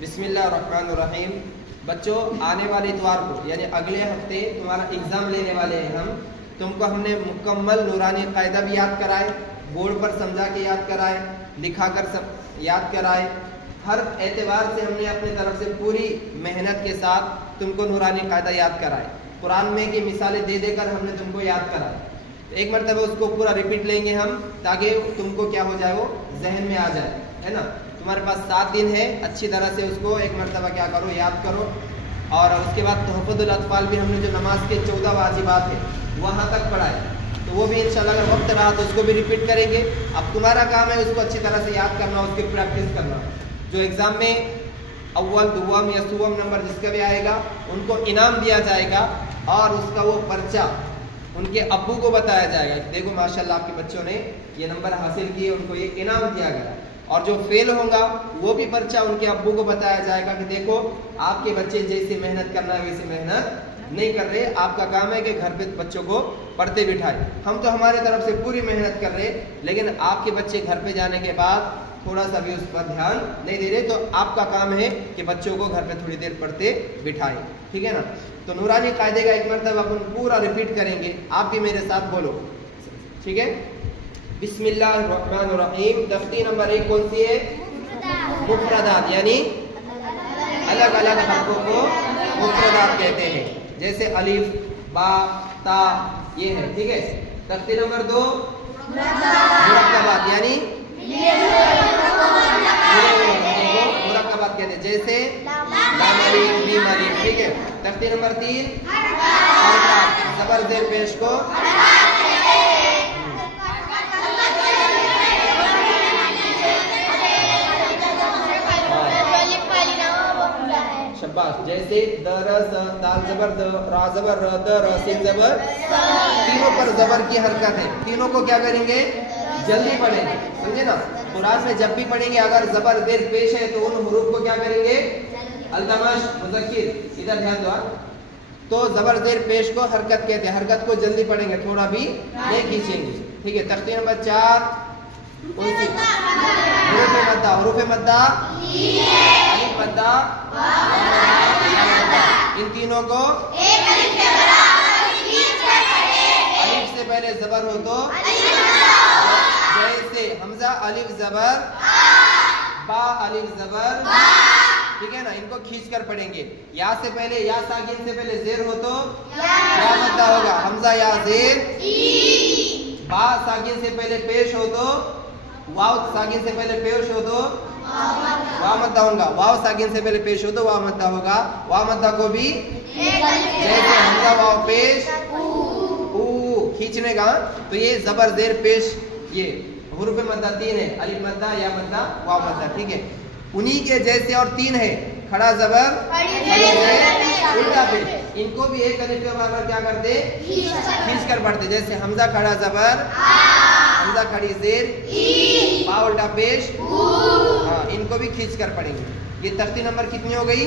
بسم اللہ الرحمن الرحیم۔ بچوں، آنے والے اتوار کو یعنی اگلے ہفتے تمہارا ایگزام لینے والے ہیں ہم۔ تم کو ہم نے مکمل نورانی قاعدہ بھی یاد کرائے، بورڈ پر سمجھا کے یاد کرائے، لکھا کر سب یاد کرائے۔ ہر اعتبار سے ہم نے اپنی طرف سے پوری محنت کے ساتھ تم کو نورانی قاعدہ یاد کرائے۔ قرآن میں کی مثالیں دے دے کر ہم نے تم کو یاد کرائے۔ ایک مرتبہ اس کو پورا ریپیٹ لیں گے ہم، تاکہ تم کو کیا ہو جائے، وہ ذہن میں آ جائے، ہے نا۔ تمہارے پاس 7 دن ہے، اچھی طرح سے اس کو ایک مرتبہ کیا کرو، یاد کرو۔ اور اس کے بعد تحفظ الاطفال بھی ہم نے جو نماز کے 14 واجبات ہیں وہاں تک پڑھائے، تو وہ بھی انشاءاللہ اگر وقت رہا تو اس کو بھی ریپیٹ کریں گے۔ اب تمہارا کام ہے اس کو اچھی طرح سے یاد کرنا، اس کی پریکٹس کرنا۔ جو ایگزام میں اول دوم یا سوم نمبر جس کا بھی آئے گا ان کو انعام دیا جائے گا، اور اس کا وہ پرچہ ان کے ابو کو بتایا جائے گا، دیکھو ماشاءاللہ آپ کے بچوں نے یہ نمبر حاصل کیے، ان کو یہ انعام دیا گیا۔ اور جو فیل ہوگا وہ بھی پرچہ ان کے ابو کو بتایا جائے گا کہ دیکھو آپ کے بچے جیسے محنت کرنا ہے ویسے محنت نہیں کر رہے، آپ کا کام ہے کہ گھر پہ بچوں کو پڑھتے بٹھائے۔ ہم تو ہماری طرف سے پوری محنت کر رہے، لیکن آپ کے بچے گھر پہ جانے کے بعد تھوڑا سا بھی اس پر دھیان نہیں دے رہے، تو آپ کا کام ہے کہ بچوں کو گھر پہ تھوڑی دیر پڑھتے بٹھائے، ٹھیک ہے نا۔ تو نورانی قاعدے کا ایک مرتبہ اپن پورا ریپیٹ کریں گے، آپ بھی میرے ساتھ بولو، ٹھیک ہے۔ بسم اللہ الرحمن الرحیم۔ تختی نمبر 1 کون سی ہے؟ مفردات، یعنی الگ الگ حرفوں کو مفردات کہتے ہیں، جیسے الف، با، تا، یہ ہے، ٹھیک ہے۔ تختی نمبر 2 مرکبات، یعنی مرکبات کہتے ہیں، جیسے لام الف، میم الف، ٹھیک ہے۔ تختی نمبر 3 حرکات، زبر زیر پیش کو شباش، جیسے درس، دال زبر د، را زبر ر، د ر، سین زبر، تینوں پر زبر کی حرکت ہے۔ تینوں کو کیا کریں گے؟ جلدی پڑھیں گے، سمجھے نا۔ قرآن میں جب بھی پڑھیں گے اگر زبر زیر پیش ہے تو ان حروف کو کیا کریں گے؟ التمش، مذکر، ادھر دھیان دو، تو زبر زیر پیش کو حرکت کہتے ہیں، حرکت کو جلدی پڑھیں گے، تھوڑا بھی نہیں کھینچیں گے، ٹھیک ہے۔ تختی نمبر 4 حروف مدہ، حروف مدہ الف مدہ، ان تینوں کو الف سے پہلے زبر ہو تو جیسے حمزہ الف زبر، با الف زبر، ٹھیک ہے نا، ان کو کھینچ کر پڑھیں گے۔ یا سے پہلے، یا ساکن سے پہلے زیر ہو تو یا مدہ ہوگا، حمزہ یا زیر۔ با ساکن سے پہلے پیش ہو تو واو، ساکن سے پہلے پیش ہو تو واو مدہ ہوگا، واو ساکن سے پہلے پیش ہو تو واو مدہ ہوگا۔ واو مدہ کو بھی جیسے حمزہ واو پیش او کھینچنے کا، تو یہ زبر زیر پیش، یہ حروف مدہ 3 ہے، الف مدہ، یا مدہ، واو مدہ، ٹھیک ہے۔ انہی کے جیسے اور 3 ہے، کھڑا زبر، الٹا پیش، ان کو بھی ایک الف کے برابر کیا کرتے؟ کھینچ کر پڑھتے، جیسے حمزہ کھڑا زبر، حمزہ کھڑی زیر، با الٹا پیش، ہاں، ان کو بھی کھینچ کر پڑھیں گے۔ یہ تختی نمبر کتنی ہو گئی؟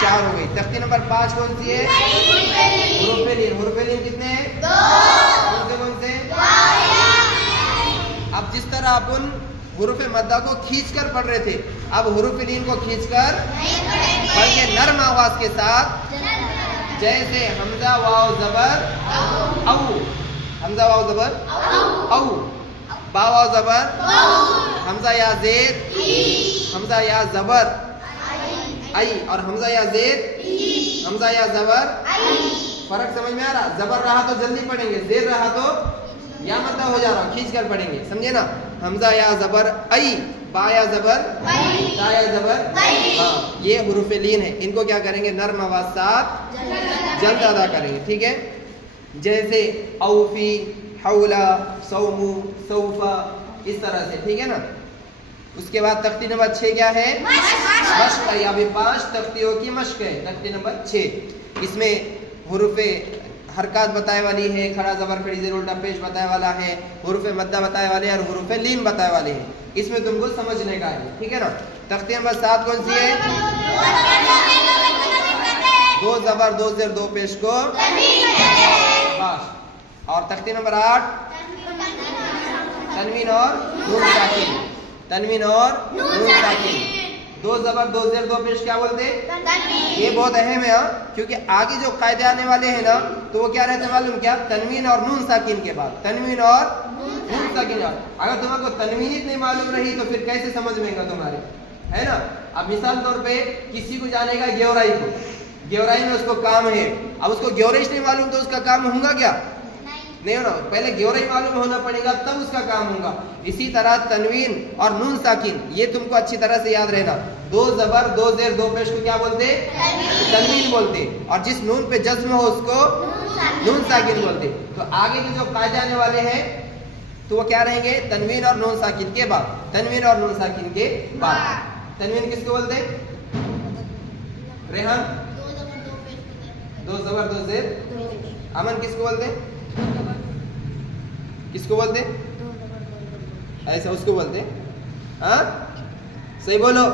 4 ہو گئی۔ تختی نمبر 5 کون سی ہے؟ حروف لین۔ حروف لین کتنے ہیں؟ 2۔ کون سے؟ اب جس طرح اپن حروف مدہ کو کھینچ کر پڑھ رہے تھے، اب حروف لین کو کھینچ کر بلکہ نرم آواز کے ساتھ، جیسے حمزہ واو زبر او، حمزہ واو زبر او، با واو زبر، حمزہ یا زیر، حمزہ یا زبر ای، اور حمزہ یا زیر، حمزہ یا زبر۔ فرق سمجھ میں آ رہا؟ زبر رہا تو جلدی پڑھیں گے، زیر رہا تو یا مدہ ہو جا رہا، کھینچ کر پڑھیں گے، سمجھے نا۔ حمزہ یا زبر ای، با یا زبر، تا یا زبر، ہاں، یہ حروف لین ہے، ان کو کیا کریں گے؟ نرم آواز ساتھ جلد ادا کریں گے، ٹھیک ہے۔ جیسے اوفی، حولا، سومو، سوفا، اس طرح سے، ٹھیک ہے نا۔ اس کے بعد تختی نمبر 6 کیا ہے؟ مشق ہے، ابھی 5 تختیوں کی مشق ہے۔ تختی نمبر 6، اس میں حروف حرکات بتائے والی ہے، کھڑا زبر کھڑی زیر الٹا پیش بتائے والا ہے، حروف مدہ بتائے والے اور حروف لین بتائے والے ہیں، اس میں تم کو سمجھنے کا ہے، ٹھیک ہے نا۔ تختی نمبر 7 کون سی ہے؟ 2 زبر 2 زیر 2 پیش کو باش۔ اور تختی نمبر 8 تنوین اور نون ساکن، تنوین اور نون ساکن، दो जबर दो जेर दो पेश क्या बोलते हैं? ये बहुत अहम है, क्योंकि आगे जो कायदे आने वाले हैं ना तो वो क्या रहते हैं मालूम क्या? तनवीन और नून साकिन के बाद, तनवीन और नून साकिन। अगर तुम्हारे को तनवीन ही नहीं मालूम रही तो फिर कैसे समझ में आएगा तुम्हारे, है ना? अब मिसाल तौर पे किसी को जानेगा गेवराई को, गेवराई में उसको काम है, अब उसको गेवराई नहीं मालूम तो उसका काम होगा क्या? नहीं होना, पहले गेवराई मालूम होना पड़ेगा तब उसका काम होगा। इसी तरह तनवीन और नून साकिन ये तुमको अच्छी तरह से याद रहना। दो जबर दो जेर दो पेश को क्या बोलते? तनवीन बोलते, और जिस नून पे जज्म हो उसको नून साकिन बोलते। तो आगे के जो कायदे आने वाले हैं तो वो क्या रहेंगे? तनवीन और नून साकिन के बाद, तनवीन और नून साकिन के बाद। तनवीन किसको बोलते? रेहान? दो जबर दो जेर। अमन किसको बोलते? किसको बोलते? ऐसा उसको बोलते। हाँ सही बोलो।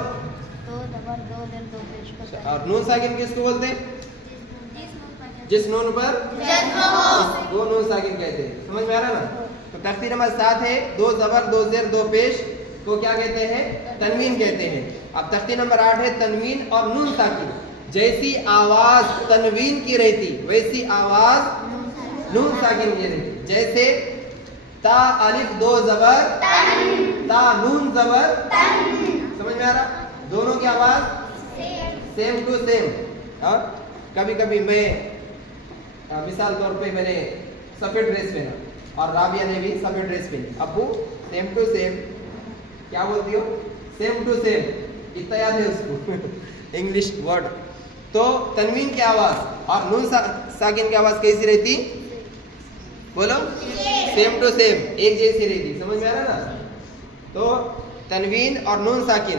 और नून साकिन किसको बोलते? जिस नून पर वो नून साकिन कहते हैं। समझ में आ रहा ना? तो तख्ती नंबर 7 है दो जबर दो जेर दो पेश को क्या कहते हैं? तनवीन कहते हैं। अब तख्ती नंबर 8 है तनवीन और नून साकिन। जैसी आवाज तनवीन की रहती वैसी आवाज नून साकिन की रहती। जैसे ता अलिफ दो जबर ता नून जबर। समझ में आ रहा? दोनों की आवाज सेम टू सेम। कभी कभी मैं मिसाल तौर पे मैंने सफेद ड्रेस पहना और राबिया ने भी सफेद ड्रेस पहनी, अबू सेम टू सेम क्या बोलती हो? सेम टू सेम, इतना याद है उसको इंग्लिश वर्ड। तो तनवीन की आवाज और नून साकिन की आवाज कैसी रहती? बोलो सेम टू सेम, एक जैसी रहती। समझ में आ रहा ना? तो तनवीन और नून साकिन,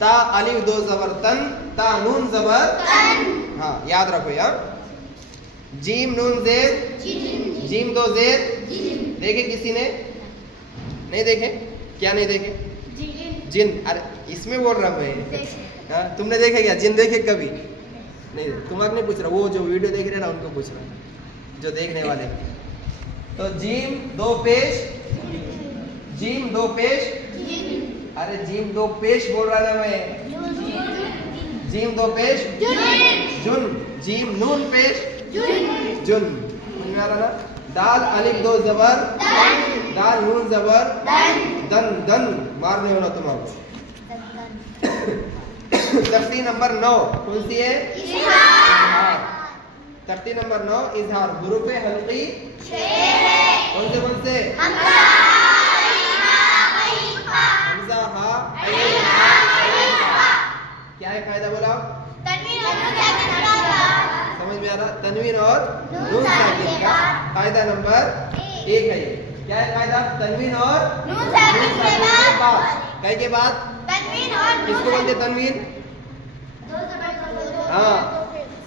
ता अलिफ दो जबर तन ता नून जबर तन। हाँ याद रखो यार। जीम नून जेर जीम दो जेर। देखे किसी ने? नहीं देखे? क्या नहीं देखे? जिन। अरे इसमें बोल रहा मैं। हाँ तुमने देखे क्या? जिन देखे कभी? नहीं, तुम्हारे नहीं पूछ रहा, वो जो वीडियो देख रहे ना उनको पूछ रहा, जो देखने वाले। तो जीम दो पेश, जीम दो पेश। अरे जीम दो पेश बोल रहा था मैं। जीम दो पेश जुन। जीम नून पेश जुन। समझ में आ रहा ना? दाल अलिफ दो जबर दाल नून जबर दन दन। मारने वाला तुम्हारा। तख्ती नंबर 9 कौन सी है? इज़हार। तख्ती नंबर 9 इज़हार। हुरूफ़े हल्की कौन से? हमज़ा हा ऐन हा। क्या है कायदा बोला? समझ में आ रहा? तनवीन और नून साकिन का कायदा नंबर 1 है। क्या है कायदा? तनवीन और नून साकिन के बाद। क्या के बाद? किसको बोलते? तनवीन। हाँ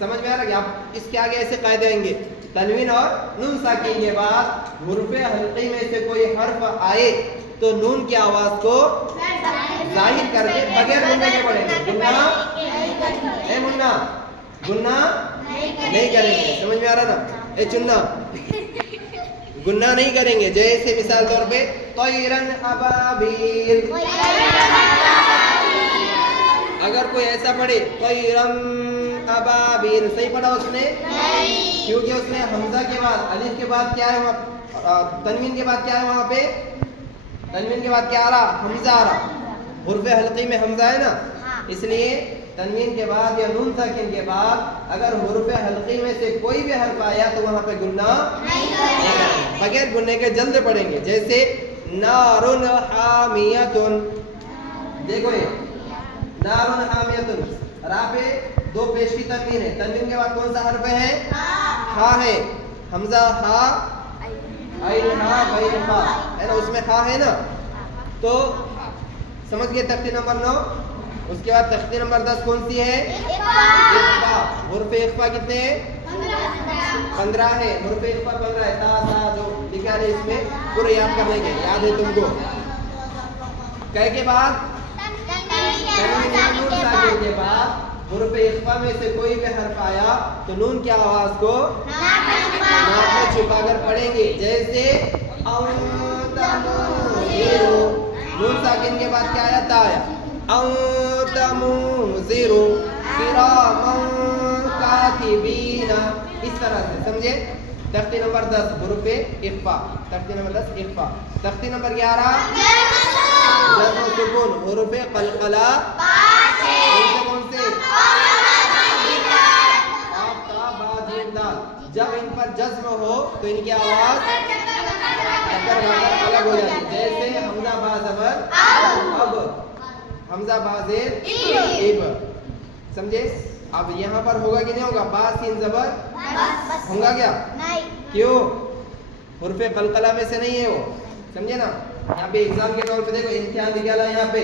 समझ में आ रहा है? आप इसके आगे ऐसे कायदे आएंगे। तनवीन और नून साकिन के बाद हुरूफ़े हल्की में से कोई हर्फ आए तो नून की आवाज को जाहिर करके बगैर गुन्ना के पढ़ेंगे। गुन्ना ए मुन्ना गुन्ना नहीं करेंगे। समझ में आ रहा ना? ए चुन्ना गुन्ना नहीं करेंगे। जैसे मिसाल तौर पे तैरन अबाबील, अगर कोई ऐसा पढ़े तैरन अबाबील, सही पढ़ा उसने? क्योंकि उसने हमजा के बाद अलिफ के बाद क्या है? तनवीन के बाद क्या है वहां पे? तनवीन के बाद क्या आ रहा? हमजा आ रहा। हुरूफ़े हल्की में हमजा है ना, इसलिए तनवीन के बाद या नून साकिन के बाद अगर हुरूफ़े हल्की में से कोई भी हर्फ आया तो वहां पे गुन्ना बगैर गुन्ने के जल्द पढ़ेंगे। जैसे नारुन हामियतुन। देखो ये नारुन हामियतुन, रा पे दो पेश की तनवीन है। तनवीन के बाद कौन सा हर्फ है? हा है। हमजा हा ऐन हा गैर हा है ना, उसमें हा है ना। तो समझ गए तख्ती नंबर 9। उसके बाद तख्ती नंबर 10 कौन सी है? इख्फा। हुरूफ़े इख्फा कितने हैं? 15 है। हुरूफ़े इख्फा 15 है। ता सा जो लिखा है इसमें पूरे याद करने के, याद है तुमको? कह के बाद के बाद हुरूफ़े इख्फा में से कोई भी हर्फ आया तो नून की आवाज को नाक में छुपाकर पढ़ेंगे। जैसे नून साकिन के बाद क्या आया? ता आया। أنت منذر كراما كاتبين. اس طرح سے سمجھے. تختی نمبر 10 حروف اخفا. تختی نمبر 10 اخفا. تختی نمبر 11 جزم و سکون حروف قلقلہ. کون سے قاف تا با جیم دال. جب ان پر جزم ہو تو ان کی آواز الگ ہو جاتی ہے. جیسے حمزہ با زبر اب, حمزہ با زیر اب. سمجھے. اب یہاں پر ہوگا کہ نہیں ہوگا؟ با سین زبر ہوگا کیا؟ کیوں؟ حروف قلقلہ میں سے نہیں ہے وہ. سمجھے نا. یہاں پہ ایگزام کے طور پہ دیکھو امتحان دیا ہے یہاں پہ,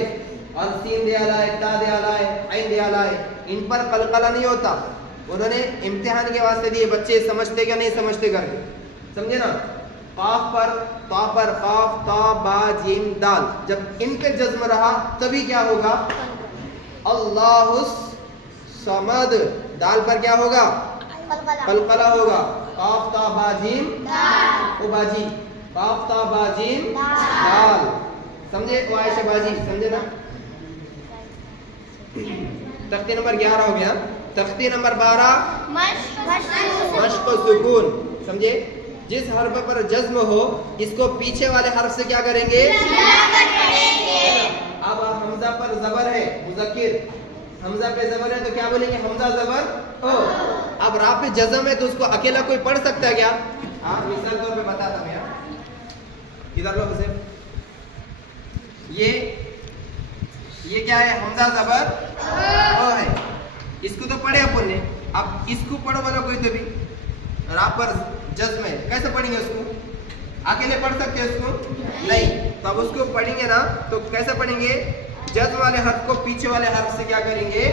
اور سین دیا ہے, تا دیا ہے, عین دیا ہے. ان پر قلقلہ نہیں ہوتا. انہوں نے امتحان کے واسطے دیے, بچے سمجھتے کیا نہیں سمجھتے کر کے. سمجھے نا. قاف پر تا پر قاف تا با جیم دال, جب ان پہ جزم رہا تبھی کیا ہوگا؟ اللہ الصمد. دال پر کیا ہوگا؟ قلقلہ ہوگا. قاف تا با جیم او باجی, قاف تا با جیم دال. سمجھے تو عائشہ باجی. سمجھے نا. تختی نمبر 11 ہو گیا. تختی نمبر 12 مشق و سکون. سمجھے. جس حرف پر جزم ہو اس کو پیچھے والے حرف سے کیا کریں گے؟ اب حمزہ پر زبر ہے مذکر, حمزہ پہ زبر ہے تو کیا بولیں گے؟ حمزہ زبر او. اب را پہ جزم ہے تو اس کو اکیلا کوئی پڑھ سکتا ہے کیا؟ آپ مثال طور پہ بتاتا ہوں یار. ادھر لو اسے. یہ کیا ہے؟ حمزہ زبر او ہے. اس کو تو پڑھے اپن نے. اب اس کو پڑھو والا کوئی تو بھی را پر جزم ہے, کیسے پڑھیں گے اس کو؟ اکیلے پڑھ سکتے ہیں اس کو؟ نہیں. تو اب اس کو پڑھیں گے نا تو کیسے پڑھیں گے؟ جزم والے حرف کو پیچھے والے حرف سے کیا کریں گے؟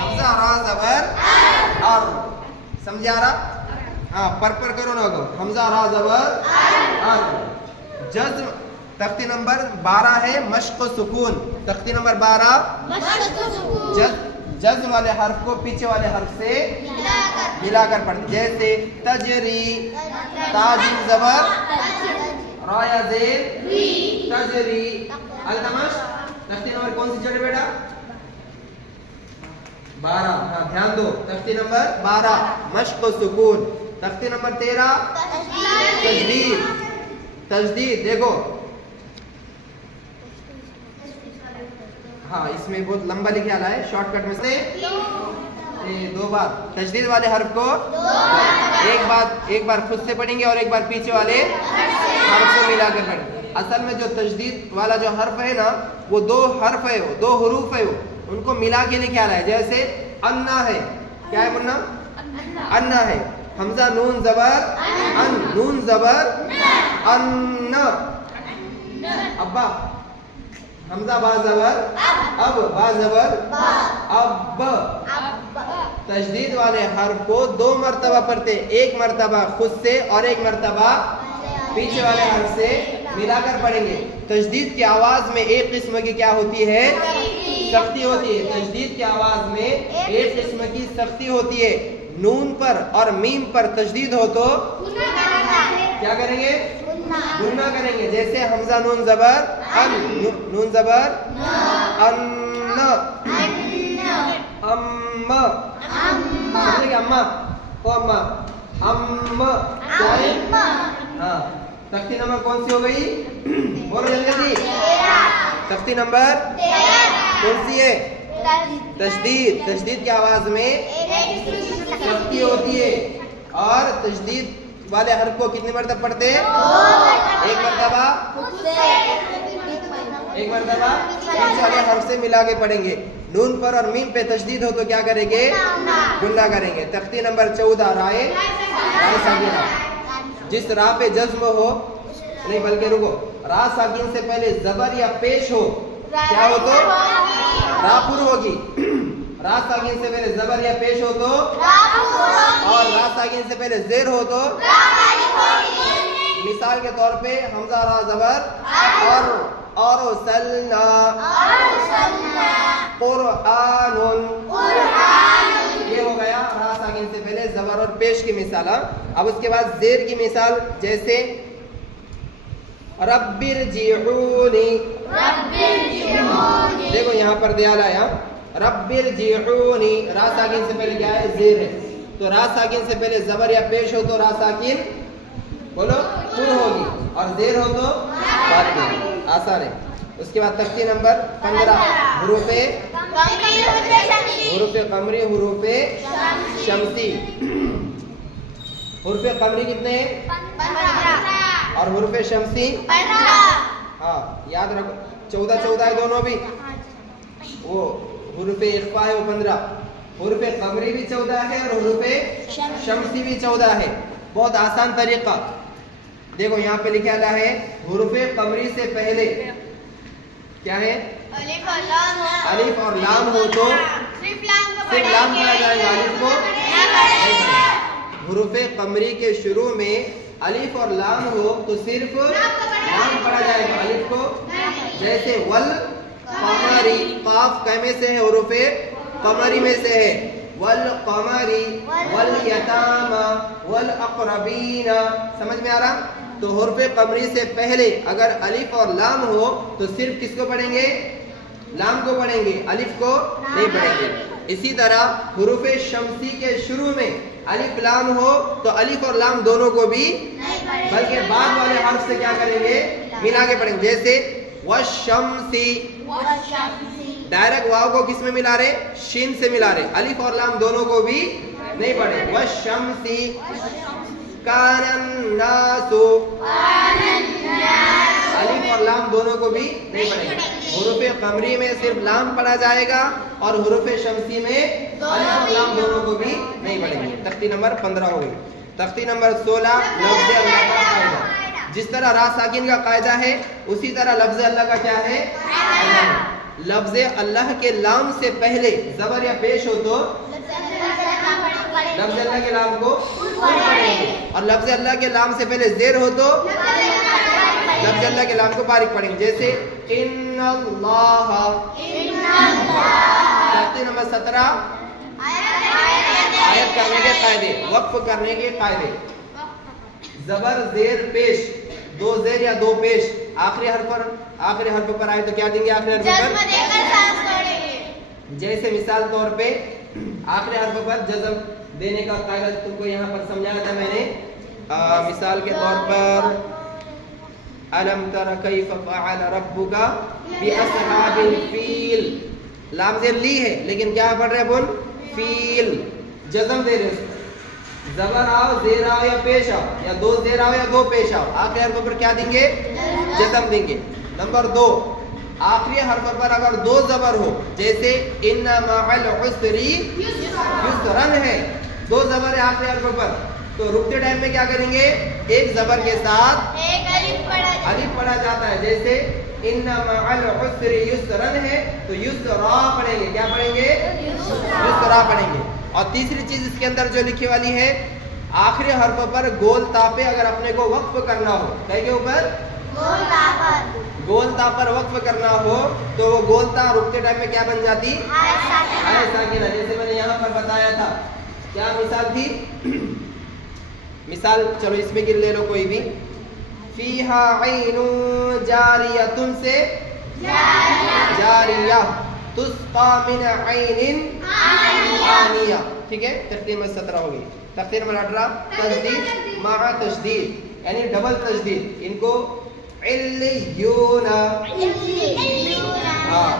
حمزہ را زبر اور. سمجھا رہا؟ ہاں پر کرو نا گو. حمزہ را زبر اور جزم. تختی نمبر 12 ہے مشق و سکون. تختی نمبر 12 جزم والے حرف کو پیچھے والے حرف سے ملا کر پڑھیں. جیسے تجری, تاجیم زبر را یا زیر تجری. التمش. تختی نمبر کون سی چڑھے بیٹا؟ 12. ہاں دھیان دو. تختی نمبر 12 مشق و سکون. تختی نمبر 13 تجدید. تجدید دیکھو. ہاں اس میں بہت لمبا لکھا ہے, شارٹ کٹ میں سے 2 بار. تجدید والے حرف کو ایک بار خود سے پڑھیں گے اور ایک بار پیچھے والے حرف سے ملا کر پڑھیں گے. اصل میں جو تجدید والا جو حرف ہے نا وہ 2 حرف ہے, وہ 2 حروف ہے, وہ ان کو ملا کے لکھا رہا ہے. جیسے انا ہے. کیا ہے منا؟ انا ہے. حمزہ نون زبر ان, نون زبر ان. ابا. حمزہ با زبر اب, با زبر اب. تجدید والے حرف کو 2 مرتبہ پڑھتے, ایک مرتبہ خود سے اور ایک مرتبہ پیچھے والے حرف سے ملا کر پڑھیں گے. تجدید کی آواز میں ایک قسم کی کیا ہوتی ہے؟ سختی ہوتی ہے. تجدید کی آواز میں ایک قسم کی سختی ہوتی ہے. نون پر اور میم پر تجدید ہو تو کیا کریں گے؟ گننا کریں گے. جیسے حمزہ نون زبر ان, نون زبر ان, ام. سمجھے گا؟ اما او اما ام. ہاں. تختی نمبر کون سی ہو گئی؟ بولو جلدی. تختی نمبر کون سی ہے؟ تجدید. تجدید کی آواز میں سختی ہوتی ہے. اور تجدید والے حرف کو کتنی مرتبہ پڑھتے ہیں؟ ایک مرتبہ پیچھے والے حرف سے ملا کے پڑھیں گے. نون پر اور میم پہ تجدید ہو تو کیا کریں گے؟ گننا کریں گے. تختی نمبر 14 رائے ساکینہ. جس را پہ جزم ہو, نہیں بلکہ رکو, را ساکین سے پہلے زبر یا پیش ہو کیا ہو تو را پر ہوگی. را ساکین سے پہلے زبر یا پیش ہو تو, اور را ساکین سے پہلے زیر ہو تو. مثال کے طور پہ حمزہ را زبر اور سلنا قرآن, یہ ہو گیا را ساکن سے پہلے زبر اور پیش کی مثال. اب اس کے بعد زیر کی مثال. جیسے رب ارجعونی, देखो यहाँ पर दयाल आया रब्बिरजिऊनी, रा साकिन से पहले क्या है? ज़ेर है। तो रा साकिन से पहले जबर या पेश हो तो रा साकिन बोलो पुर होगी, और ज़ेर हो तो बात होगी। आसान है। उसके बाद तख्ती नंबर 15 हुरूफे कमरी हुरूफे शमसी। हुरूफे कमरी कितने हैं? 15 और हुरूफे शमसी 15। हाँ याद रखो, 14 है दोनों भी। वो हुरूफे इख्फा है वो 15, हुरूफे कमरी भी 14 है और हुरूफे शमसी भी 14 है। बहुत आसान तरीका देखो यहाँ पे लिखा है हुरूफे कमरी से पहले क्या है? अलिफ और लाम हो तो सिर्फ लाम पढ़ा जाएगा, अलिफ को। हुरूफे कमरी के शुरू में अलिफ और लाम हो तो सिर्फ लाम पढ़ा जाएगा, अलिफ को। जैसे वल कमरी, काफ कै में से है? हुरूफे कमरी में से है। वल कमरी वल यतामा वल अक़रबीना। समझ में आ रहा? तो हुरूफे कमरी से पहले अगर अलिफ और लाम हो तो सिर्फ किसको पढ़ेंगे? लाम को पढ़ेंगे, अलिफ को नहीं पढ़ेंगे। इसी तरह हुरूफे शमसी के शुरू में अलिफ लाम हो तो अलिफ और लाम दोनों को भी बल्कि बाद वाले हर्फ से क्या करेंगे? मिला के पढ़ेंगे। जैसे वशमसी, डायरेक्ट वाव को किस में मिला रहे? शिन से मिला रहे, अलिफ और लाम दोनों को भी नहीं पढ़े। वशमसी कानन्नासु, अलिफ और लाम दोनों को भी नहीं पढ़ेंगे। हुरूफे कमरी में सिर्फ लाम पढ़ा जाएगा और हुरूफे शमसी में अलिफ और लाम दोनों को भी नहीं पढ़ेंगे। तख्ती नंबर 15 हो गई। तख्ती नंबर 16 लफ्ज़ अल्लाह का कायदा। जिस तरह रा साकिन का कायदा है उसी तरह लफ्ज़ अल्लाह का क्या है? लफ्ज़ अल्लाह के लाम से पहले जबर या पेश हो तो लफ्ज़ अल्लाह के लाम को पढ़ेंगे, और लफ्ज़ अल्लाह के लाम से पहले ज़ेर हो तो लफ्ज़ अल्लाह के लाम को बारीक पढ़ेंगे। जैसे इन्नल्लाह। तख्ती नंबर 17 आयत करने के कायदे, वक्फ करने के कायदे। जबर ज़ेर पेश, दो ज़ेर या दो पेश आखिरी हर्फ पर आए तो क्या देंगे? आखिरी हर्फ पर जैसे मिसाल तौर पे आखिरी हर्फ पर जज़म देने का कायदा तुमको यहाँ पर समझाया था मैंने। मिसाल के तौर पर अलम तरा कैफ फ़अल रब्बुका बिअस्हाबिल फील। लाम ज़ेर ली है लेकिन क्या पढ़ रहे हैं? फील। जज़म दे रहे, जबर आओ ज़ेर आओ या पेश आओ, या दो ज़ेर आओ या दो पेश आओ, आखिरी हर्फ पर क्या देंगे? जज़म देंगे। नंबर 2, आखिरी हर्फ पर अगर दो जबर हो, जैसे इन्ना मअल उसरी युसरन है, दो जबर है आखिरी हर्फ पर, तो रुकते टाइम में क्या करेंगे? एक जबर के साथ एक अलिफ पढ़ा जाता है। जैसे इन्ना मअल उसरी युसरन है तो युसरा पढ़ेंगे। क्या पढ़ेंगे? युसरा पढ़ेंगे। और तीसरी चीज इसके अंदर जो लिखी वाली है, आखिरी हर्फ पर गोल ता पे अगर अपने को वक्फ करना हो, कहीं के ऊपर गोल ता पर वक्फ करना हो तो वो गोल ता रुकते टाइम में क्या बन जाती? आयत साकिना। जैसे मैंने यहाँ पर बताया था, क्या मिसाल थी? मिसाल चलो इसमें गिर ले लो कोई भी। फीहा ऐनुन जारियतुन से जारिया तुस्का मिन ऐनिन आनिया। ठीक है, तख्ती नंबर 17 हो गई। तख्ती नंबर 18 तजदीद मआ तशदीद, यानी डबल तजदीद। इनको इल्लियूना, हाँ,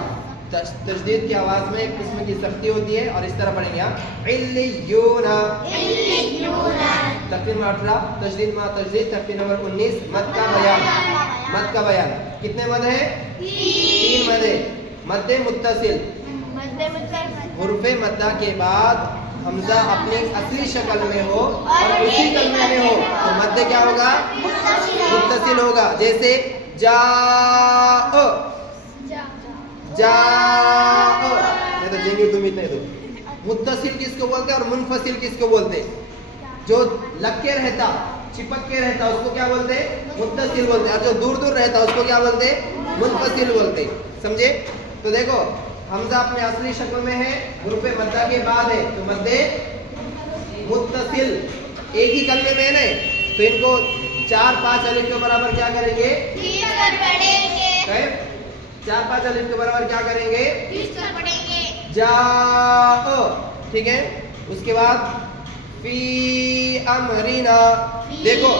तशदीद की आवाज में एक किस्म की सख्ती होती है और इस तरह पढ़ेंगे आप इल्लियूना। तख्ती नंबर 18 तशदीद मआ तशदीद। तख्ती नंबर 19 मद का बयान। मद का बयान कितने मद है? 3 मद है। मद्दे मुत्तसिल, हुर्फे मद्दा के बाद हमजा अपनी असली शक्ल में हो और उसी कलमे में हो तो मद्दे क्या होगा? मुत्तसिल होगा। जैसे जाओ, जाओ, नहीं तो जेंगे तुम इतने दो। मुत्तसिल किसको बोलते हैं और मुनफसिल किसको बोलते हैं? जो लग के रहता, चिपक के रहता उसको क्या बोलते हैं? मुत्तसिल बोलते हैं। और जो दूर दूर रहता उसको क्या बोलते हैं? मुनफसिल बोलते हैं। समझे? तो देखो हमजा अपने असली शक्ल में है, हुर्फे मद्दा के बाद है तो मद्दे मुत्तसिल एक ही कलमे में है, तो इनको 4-5 अलिफ के बराबर क्या करेंगे? 4-5 अलिफ के बराबर क्या करेंगे? पढ़ेंगे। जाओ, ठीक है। उसके बाद फी अमरिना, देखो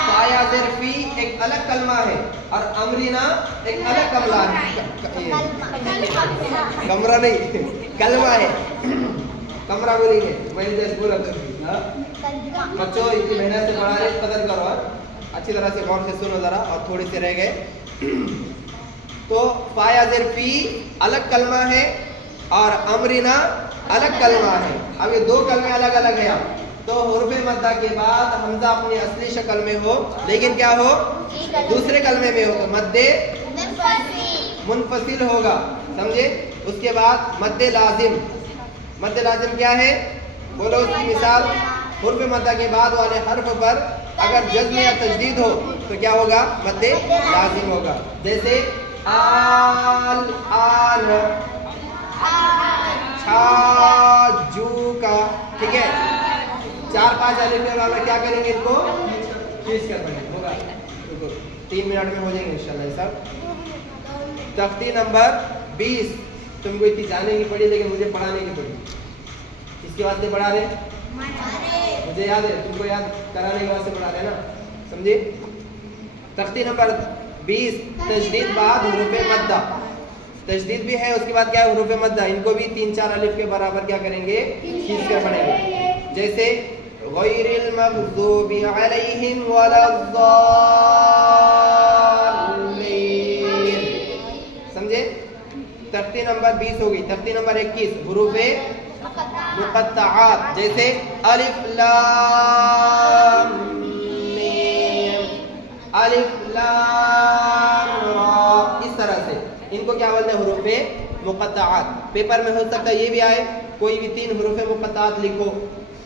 फाया फी एक अलग कलमा है और अमरिना एक अलग कमला है, कमरा नहीं कलमा है, कमरा बोलेंगे। मैंने जैसे बोला बच्चों इतनी मेहनत से पढ़ा रहे, कदर करो, अच्छी तरह से गौर से सुनो जरा, और थोड़े से रह गए। तो फाया फी अलग कलमा है और अमरिना अलग कलमा है। अब ये दो कलमे अलग अलग है। तो हुर्फ़े मद्दा के बाद हमजा अपनी असली शक्ल में हो, लेकिन क्या हो? दूसरे कलमे में हो, तो मद्दे मुनफसिल होगा, समझे। उसके बाद मद्दे लाजिम, मद्दे लाजिम क्या है? बोलो उसकी मिसाल। हुर्फ़े मद्दा के बाद वाले हर्फ पर अगर जज्म या तजदीद हो तो क्या होगा? मद्दे लाजिम होगा। जैसे आल आन, छाजू का, ठीक है। 4-5 अलिफ के बाद क्या करेंगे? इनको खींच कर पढ़ेंगे, होगा 3 मिनट में हो जाएंगे इंशाल्लाह ये सब। तख्ती नंबर 20 तुमको इतनी जाने की पड़ी, लेकिन मुझे पढ़ाने की पड़ी। इसके वास्ते पढ़ा रहे, मुझे याद है, तुमको याद कराने के वास्ते पढ़ा रहे ना, समझे। तख्ती नंबर 20 तजदीद बाद हुरूफ़े मद्दा, तजदीद भी है, उसके बाद क्या है? हुरूफ़े मद्दा। इनको भी 3-4 अलिफ के बराबर क्या करेंगे? खींच कर पढ़ेंगे। जैसे गैरिल मग़ज़ूबि अलैहिम वलद्दाल्लीन, समझे। तख्ती नंबर 20 होगी। तख्ती नंबर 21 हुरूफ़े मुक़त्तआत, जैसे अलिफ लाम मीम, अलिफ लाम रा, इस तरह से इनको क्या बोलते हैं? हुरूफ़े मुक़त्तआत। पेपर में हो सकता है ये भी आए, कोई भी 3 हुरूफ़े मुक़त्तआत लिखो,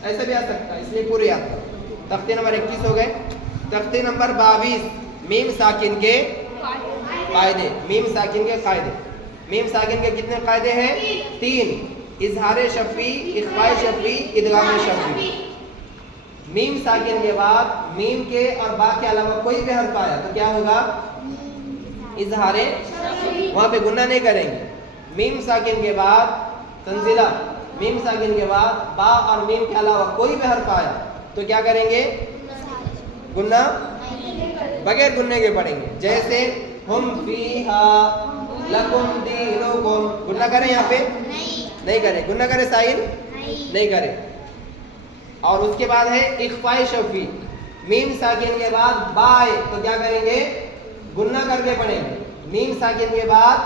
ऐसा भी आ सकता है, इसलिए पूरे याद करो। तख्ते नंबर 21 हो गए। तख्ते नंबर 22 मीम साकिन के कायदे, मीम साकिन के कायदे। मीम साकिन के कितने कायदे हैं? 3। इज़हारे शफ़ी, इख़फ़ाए शफ़ी, इदगाम शफ़ी। मीम साकिन के बाद मीम के और बा के अलावा कोई भी हर्फ आया तो क्या होगा? इज़हारे, वहां पे गुन्ना नहीं करेंगे। मीम साकिन के बाद तंजीला, मीम साकिन के बाद बा और मीम के अलावा कोई भी हर्फ आया तो क्या करेंगे? गुन्ना बगैर गुन्ने के पढ़ेंगे। जैसे हम फीहा लकुम दीनुकुम, गुन्ना करें यहाँ पे? नहीं करें। गुन्ना करें साहिल? नहीं करें। और उसके बाद है इख़फ़ाए शफ़ी, मीम साकिन के बाद बाय तो क्या करेंगे? गुन्ना करके पढ़ेंगे। मीम साकिन के बाद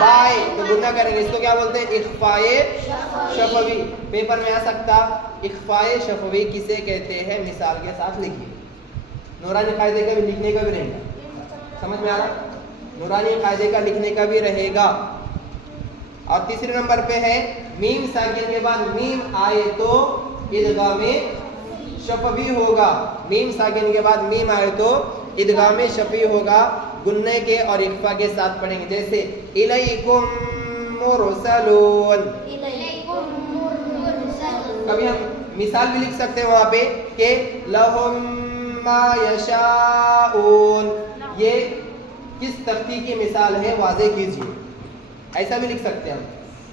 बाय तो गुन्ना करेंगे, इसको क्या बोलते हैं? इख़फ़ाए शफ़वी। पेपर में आ सकता इख़फ़ाए शफ़वी किसे कहते हैं? मिसाल के साथ लिखिए। नूरानी कायदे का भी लिखने का भी रहेगा, समझ में आ रहा? नूरानी कायदे का लिखने का भी रहेगा। और तीसरे नंबर पे है मीम साकिन के बाद मीम आए तो इदगाम शफ़वी होगा। मीम साकिन के बाद मीम आए तो इदगाम शफ़वी होगा, गुन्ने के और इख़फ़ा के साथ पढ़ेंगे। जैसे इलैकुम मुरसलून, कभी हम मिसाल भी लिख सकते हैं वहां पे कि लहुम मा यशाऊन, ये किस तख्ती की मिसाल है? वाज़े कीजिए, ऐसा भी लिख सकते हैं हम।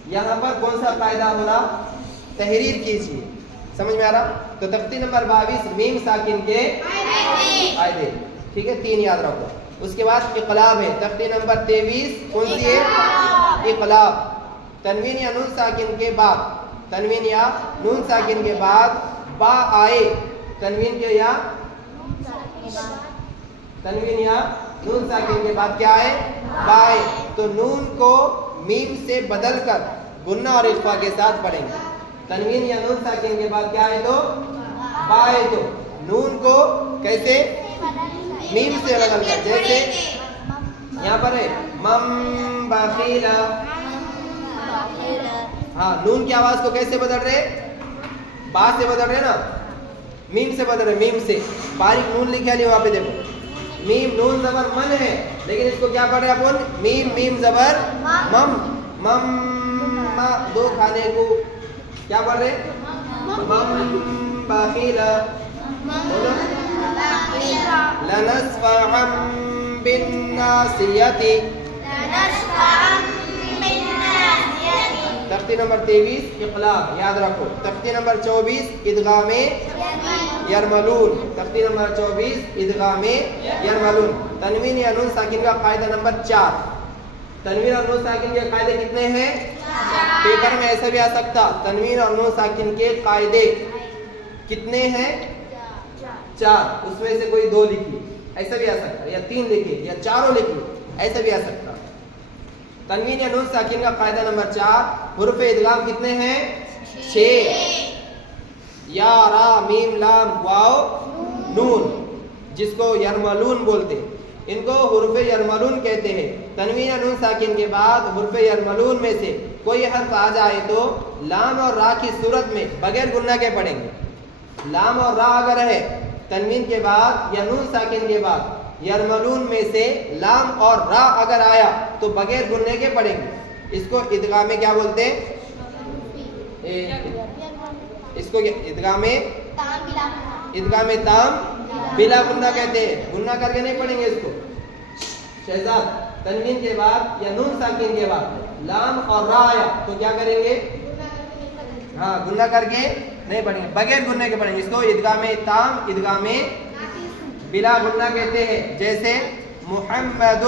यहाँ पर कौन सा कायदा हो रहा? तहरीर कीजिए, समझ में आ रहा? तो तख्ती नंबर 22 मीम साकिन के कायदे, ठीक है, 3 याद रखो। उसके बाद इक़लाब है, तख्ती नंबर 23 कौन सी है? इक़लाब। तनवीन या नून साकिन के बाद, तनवीन या नून साकिन के बाद बा आए, तनवीन के या तनवीन या नून साकिन के बाद क्या है? बा आए तो नून को मीम से बदल कर गुन्ना और इख़फ़ा के साथ पढ़ेंगे। तनवीन या नून साकिन के बाद क्या है? तो बा आए तो नून को कैसे? मीम से बदल कर, जैसे यहाँ पर है मम बखीला, हाँ, नून की आवाज को कैसे बदल रहे? बा से बदल रहे ना, मीम से बदल रहे, मीम से। बारीक नून लिखा लिया वहां पे देखो, मीम नून जबर मन है, लेकिन इसको क्या पढ़ रहे अपन? मीम मीम जबर मम, मम मा, दो खाने को क्या पढ़ रहे? मम बखीला। लनस्फ़अन बिन्नासियति, تختی نمبر 23 اقلاب یاد رکھو. تختی نمبر 24 ادغام یرملون. تختی نمبر 24 ادغام یرملون. تنوین یا نون ساکن کا قاعدہ نمبر 4. تنوین اور نون ساکن کے قاعدے کتنے ہیں؟ پیپر میں ایسا بھی آ سکتا تنوین اور نون ساکن کے قاعدے کتنے ہیں؟ 4. اس میں سے کوئی 2 لکھی ایسا بھی آ سکتا, یا 3 لکھی یا 4 لکھی ایسا بھی آ سکتا. تنوین یا نون ساکن کا قاعدہ نمبر 4. حروف ادغام کتنے ہیں؟ 6. یا را میم لام واو نون, جس کو یرملون بولتے, ان کو حروف یرملون کہتے ہیں. تنوین یا نون ساکن کے بعد حروف یرملون میں سے کوئی حرف آ جائے تو لام اور را کی صورت میں بغیر گنہ کے پڑھیں گے. لام اور را اگر ہے تنوین کے بعد یا نون ساکن کے بعد یرملون میں سے لام اور را اگر آیا تو بغیر گننے کے پڑھیں گے. اس کو ادغام کیا بولتے ہیں؟ اس کو ادغام تام بلا گنہ کہتے ہیں. گنہ کر کے نہیں پڑھیں گے اس کو. شہزاد, تنوین کے بعد یا نون ساکن کے بعد لام اور را آیا تو کیا کریں گے؟ ہاں, گنہ کر کے نہیں پڑھیں گے, بغیر گننے کے پڑھیں گے. اس کو ادغام تام ادغام بلا گنہ کہتے ہیں. جیسے محمد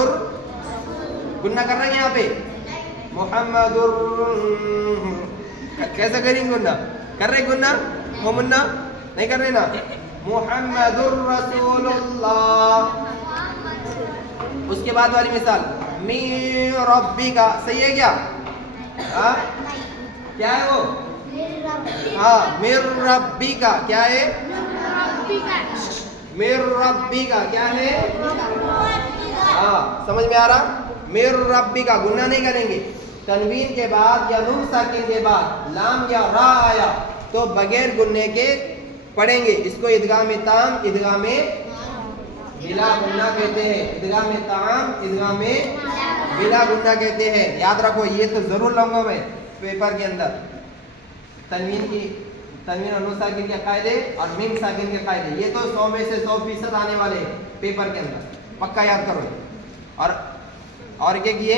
گنہ کر رہے ہیں یہاں پہ, محمد کیسا کریں گے گنہ؟ کر رہے گنہ ہو منا نہیں کر رہے نا. محمد رسول اللہ. اس کے بعد والی مثال من ربی کا, صحیح ہے کیا؟ کیا ہے وہ؟ ہاں, من ربی کا کیا ہے؟ میر ربی کا کیا ہے؟ ہاں, سمجھ میں آ رہا؟ میر ربی کا گنہ نہیں کریں گے. تنوین کے بعد یا نون ساکن کے بعد لام یا را آیا تو بغیر گننے کے پڑھیں گے. اس کو ادغام تام ادغام بلا گنہ کہتے ہیں. ادغام تام ادغام بلا گنہ کہتے ہیں. یاد رکھو, یہ تو ضرور لاؤں میں پیپر کے اندر. تنوین اور نون ساکن کے قاعدے اور میم ساکن کے قاعدے, یہ تو 100 میں سے 100% آنے والے ہیں پیپر کے اندر, پکا یاد کرو. اور کیا کیے؟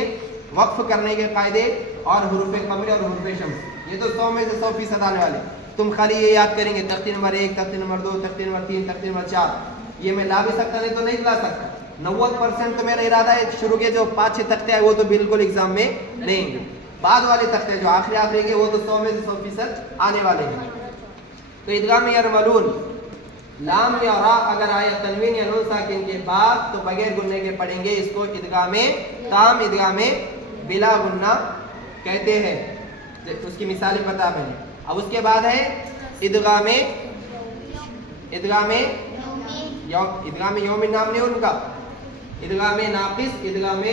وقف کرنے کے قاعدے اور حروف قمری اور حروف شمس, یہ تو 100 میں سے 100% آنے والے. تم خالی یہ یاد کریں گے تختی نمبر 1, تختی نمبر 2, تختی نمبر 3, تختی نمبر 4. یہ میں لا بھی سکتا, نہیں تو نہیں لا سکتا. 90% تو میرا ارادہ ہے شروع کے جو 5-6 تختے ہیں وہ تو بالکل ایگزام میں نہیں. بعد والے تختے جو آخری کے وہ تو 100 میں سے 100% آنے والے ہیں. تو ادغام یرملون لام یا را اگر آئے تنوین یا نون ساکن کے بعد تو بغیر گننے کے پڑھیں گے. اس کو ادغام تام ادغام بلا گنہ کہتے ہیں. اس کی مثالیں بتا میں نے. اب اس کے بعد ہے ادغام یوم نام نہیں ان کا, ادغام ناقص ادغام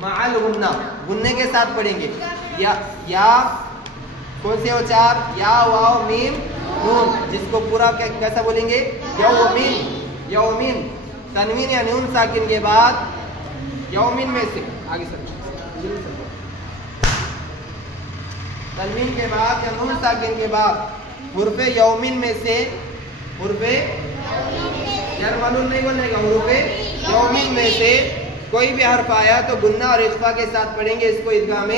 معل غنہ, گننے کے ساتھ پڑھیں گے. یا کون سے وہ 4؟ یا واو میم نون, جس کو پورا کیسا بولیں گے؟ یومین. تنوین یا نون ساکن کے بعد یومین میں سے آگے تنوین کے بعد یا نون ساکن کے بعد حرف یومین میں سے حرف یرملون نہیں بولنے کا, حرف یومین میں سے کوئی بھی حرف آیا تو گنہ اور اخفا کے ساتھ پڑھیں گے. اس کو ادغام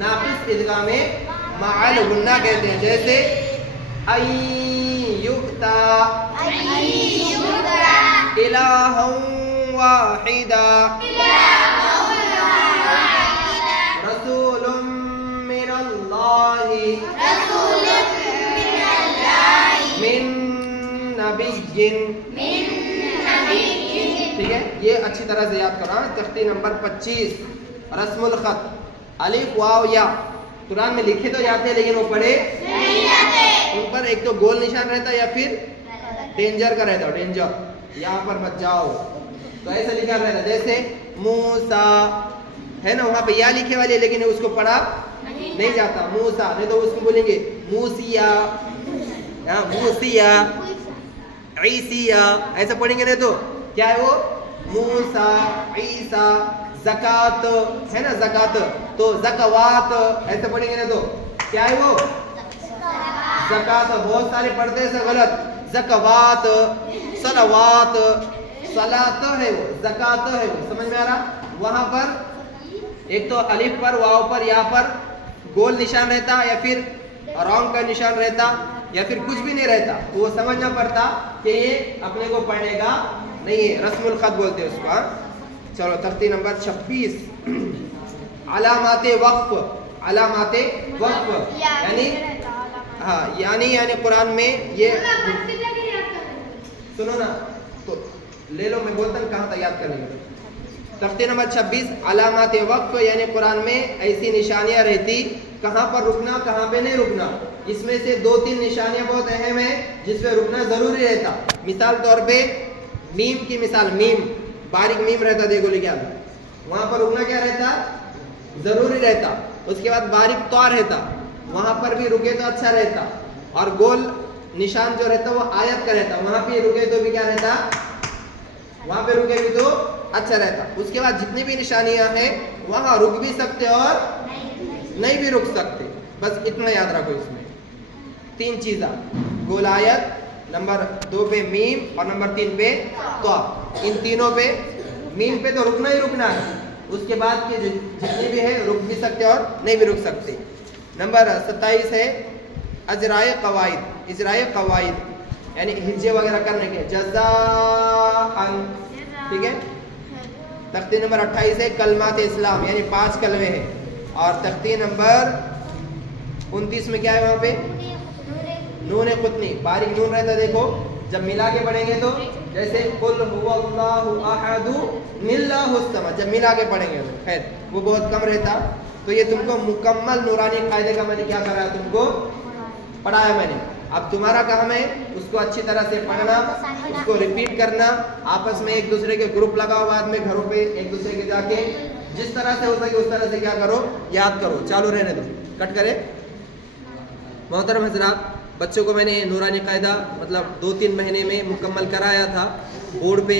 ناقص ادغام معل گنہ کہتے ہیں. جیسے ایوکتا الہا واحدا رسول من اللہ من نبی. ٹھیک ہے, یہ اچھی طرح سے یاد کرو. تختی نمبر 25 رسم الخط الف واو یا. قرآن میں لکھے تو جاتے ہیں لیکن وہ پڑھے نہیں جاتے. ان پر ایک تو گول نشان رہتا ہے یا پھر ڈینجر کا رہتا ہے, ڈینجر, یہاں پر مت جاؤ, تو ایسا لکھا رہتا ہے. جیسے موسیٰ ہے نا, وہاں پہ یا لکھے والے لیکن اس کو پڑھا نہیں جاتا. موسیٰ نہیں تو اس کو بولیں گے موسیٰ, موسیٰ عیسیٰ, ایسا پڑھیں گے. نہیں تو کیا ہے وہ موسیٰ عیسیٰ. زکات ہے نا, زکات تو زکوات ایسے پڑھیں گے. نا تو کیا ہے وہ زکات. بہت سارے پڑھتے ہیں ایسا غلط. زکوات, صلوات, صلاۃ ہے وہ, زکات ہے وہ. سمجھ میں آ رہا؟ वहाँ पर एक तो अलिफ पर, वाव पर, या पर गोल निशान रहता या फिर रॉन्ग का निशान रहता या फिर कुछ भी नहीं रहता, तो वो समझना पड़ता कि ये अपने को पढ़ने का नहीं है, रस्मुल खत बोलते हैं उसको। चलो तख्ती नंबर 26, अलामाते वक्फ। अलामाते वक्फ यानी हाँ, यानी कुरान में ये सुनो ना, तो ले लो, मैं बोलता हूँ कहाँ तक याद करेंगे। तख्ती नंबर 26, अलामाते वक्फ यानी कुरान में ऐसी निशानियां रहती, कहाँ पर रुकना कहाँ पे नहीं रुकना। इसमें से 2-3 निशानियां बहुत अहम है जिसपे रुकना जरूरी रहता। मिसाल तौर पे मीम की मिसाल, मीम बारीक मीम रहता, देखो लिखा, वहां पर रुकना क्या रहता, जरूरी रहता। उसके बाद बारीक त्वा रहता, वहां पर भी रुके तो अच्छा रहता। और गोल निशान जो रहता वो आयत का रहता, वहां पे रुके तो भी क्या रहता, वहां पे रुके भी तो अच्छा रहता। उसके बाद जितनी भी निशानियां हैं वहां रुक भी सकते और नहीं भी रुक सकते, बस इतना याद रखो। इसमें 3 चीज़ा, गोलायत, नंबर 2 पे मीम और नंबर 3 पे त्वा। इन तीनों पे, मीम पे तो रुकना ही रुकना है, उसके बाद के जितने भी है रुक भी सकते और नहीं भी रुक सकते। नंबर 27 है अजराए कवाइद। इजराए कवाइद यानी हिज्जे वगैरह करने के, जज़ाअन, ठीक है। तख्ती नंबर 28 है कलमात इस्लाम यानी 5 कलमे हैं। और तख्ती नंबर 29 में क्या है, वहाँ पे नून कुतनी, बारीक नून रहता, देखो जब मिला के पढ़ेंगे तो जैसे कुल हुवल्लाहु अहदु निल्लाहुस समद, जब मिला के पढ़ेंगे तो खैर वो बहुत कम रहता। तो ये तुमको मुकम्मल नूरानी कायदे का मैंने क्या कराया, तुमको पढ़ाया मैंने। अब तुम्हारा काम है उसको अच्छी तरह से पढ़ना, उसको रिपीट करना, आपस में एक दूसरे के ग्रुप लगाओ, बाद में घरों पे एक दूसरे के जाके जिस तरह से हो सके उस तरह से क्या करो, याद करो। चालू रहने दो, कट करे। मोहतरम हज़रात, बच्चों को मैंने नूरानी कायदा मतलब 2-3 महीने में मुकम्मल कराया था। बोर्ड पे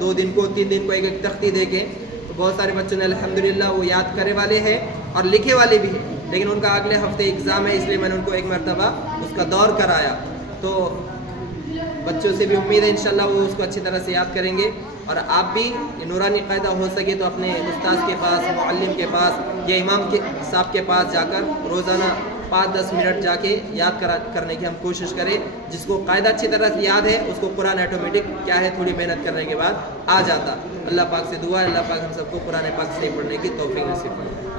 2 दिन को 3 दिन को एक तख्ती दे के, तो बहुत सारे बच्चों ने अल्हम्दुलिल्लाह वो याद करे वाले हैं और लिखे वाले भी हैं, लेकिन उनका अगले हफ्ते एग्ज़ाम है, इसलिए मैंने उनको एक मरतबा उसका दौर कराया। तो बच्चों से भी उम्मीद है इंशाल्लाह वो उसको अच्छी तरह से याद करेंगे। और आप भी नूरानी कायदा हो सके तो अपने उस्ताद के पास, मुअल्लिम के पास या इमाम के साहब के पास जाकर रोज़ाना 5-10 मिनट जाके याद करने की हम कोशिश करें। जिसको कायदा अच्छी तरह से याद है उसको कुरान ऑटोमेटिक क्या है, थोड़ी मेहनत करने के बाद आ जाता। अल्लाह पाक से दुआ है, अल्लाह पाक हम सबको कुरान पाक से पढ़ने की तौफीक नसीब करे।